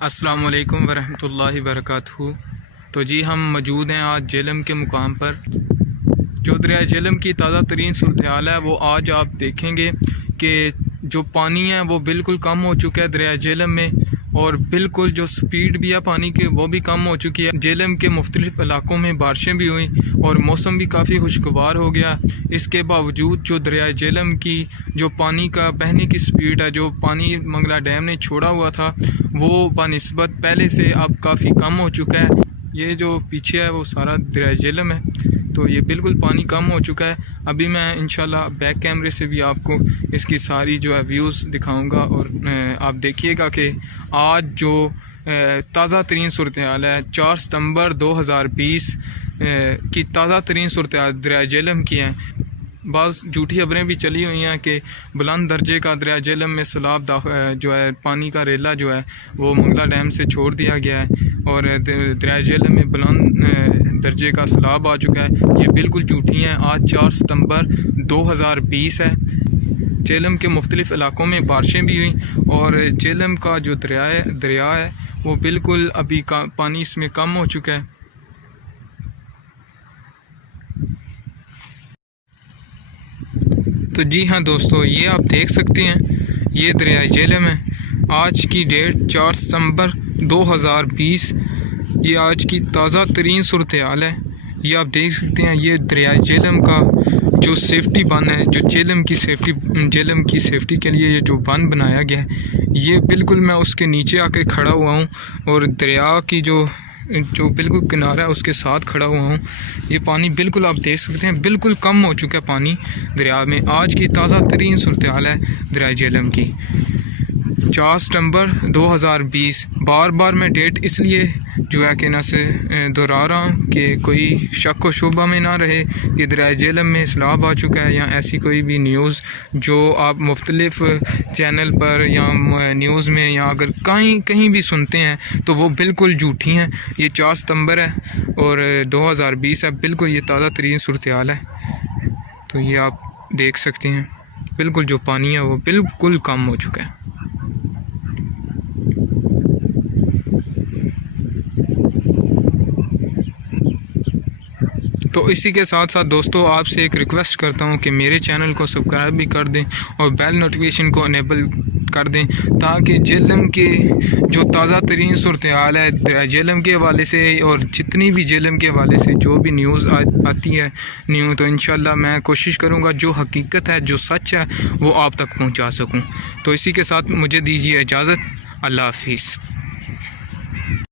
السلام علیکم ورحمۃ اللہ وبرکاتہ۔ تو جی ہم موجود ہیں آج جہلم کے مقام پر۔ جو دریائے جہلم کی تازہ ترین صورتحال ہے وہ آج آپ دیکھیں گے کہ جو پانی ہے وہ بالکل کم ہو چکا ہے دریائے جہلم میں، اور بالکل جو سپیڈ بھی ہے پانی کی وہ بھی کم ہو چکی ہے۔ جہلم کے مختلف علاقوں میں بارشیں بھی ہوئیں اور موسم بھی کافی خوشگوار ہو گیا۔ اس کے باوجود جو دریائے جہلم کی جو پانی کا بہنے کی سپیڈ ہے، جو پانی منگلا ڈیم نے چھوڑا ہوا تھا، وہ بنسبت پہلے سے اب کافی کم ہو چکا ہے۔ یہ جو پیچھے ہے وہ سارا دریائے جہلم ہے، تو یہ بالکل پانی کم ہو چکا ہے۔ ابھی میں انشاءاللہ بیک کیمرے سے بھی آپ کو اس کی ساری جو ہے ویوز دکھاؤں گا، اور آپ دیکھیے گا کہ آج جو تازہ ترین صورتحال ہے 4 ستمبر 2020 کی تازہ ترین صورتحال دریائے جہلم کی ہیں۔ بعض جھوٹی خبریں بھی چلی ہوئی ہیں کہ بلند درجے کا دریائے جہلم میں سیلاب جو ہے پانی کا ریلا جو ہے وہ منگلا ڈیم سے چھوڑ دیا گیا ہے، اور دریائے جہلم میں بلند درجے کا سیلاب آ چکا ہے۔ یہ بالکل جھوٹی ہیں۔ آج 4 ستمبر 2020 ہے۔ جہلم کے مختلف علاقوں میں بارشیں بھی ہوئیں، اور جہلم کا جو دریا ہے وہ بالکل ابھی پانی اس میں کم ہو چکا ہے۔ تو جی ہاں دوستو، یہ آپ دیکھ سکتے ہیں یہ دریائے جہلم ہے۔ آج کی ڈیٹ 4 ستمبر 2020، یہ آج کی تازہ ترین صورتحال ہے۔ یہ آپ دیکھ سکتے ہیں یہ دریائے جہلم کا جو سیفٹی بند ہے، جو جہلم کی سیفٹی کے لیے یہ جو بند بنایا گیا ہے، یہ بالکل میں اس کے نیچے آ کے کھڑا ہوا ہوں، اور دریا کی جو بالکل کنارہ ہے اس کے ساتھ کھڑا ہوا ہوں۔ یہ پانی بالکل آپ دیکھ سکتے ہیں بالکل کم ہو چکا ہے پانی دریا میں۔ آج کی تازہ ترین صورتحال ہے دریائے جہلم کی 4 ستمبر 2020۔ بار بار میں ڈیٹ اس لیے جو ہے کہ نہ سے دہرا رہا ہوں کہ کوئی شک و شبہ میں نہ رہے کہ دریائے جہلم میں سیلاب آ چکا ہے، یا ایسی کوئی بھی نیوز جو آپ مختلف چینل پر یا نیوز میں یا اگر کہیں بھی سنتے ہیں تو وہ بالکل جھوٹی ہیں۔ یہ 4 ستمبر ہے اور 2020 ہے، بالکل یہ تازہ ترین صورتحال ہے۔ تو یہ آپ دیکھ سکتے ہیں بالکل جو پانی ہے وہ بالکل کم ہو چکا ہے۔ تو اسی کے ساتھ ساتھ دوستو آپ سے ایک ریکویسٹ کرتا ہوں کہ میرے چینل کو سبسکرائب بھی کر دیں اور بیل نوٹیفیکیشن کو انیبل کر دیں، تاکہ جہلم کے جو تازہ ترین صورتحال ہے جہلم کے حوالے سے، اور جتنی بھی جہلم کے حوالے سے جو بھی نیوز آتی ہے تو انشاءاللہ میں کوشش کروں گا جو حقیقت ہے، جو سچ ہے، وہ آپ تک پہنچا سکوں۔ تو اسی کے ساتھ مجھے دیجیے اجازت۔ اللہ حافظ۔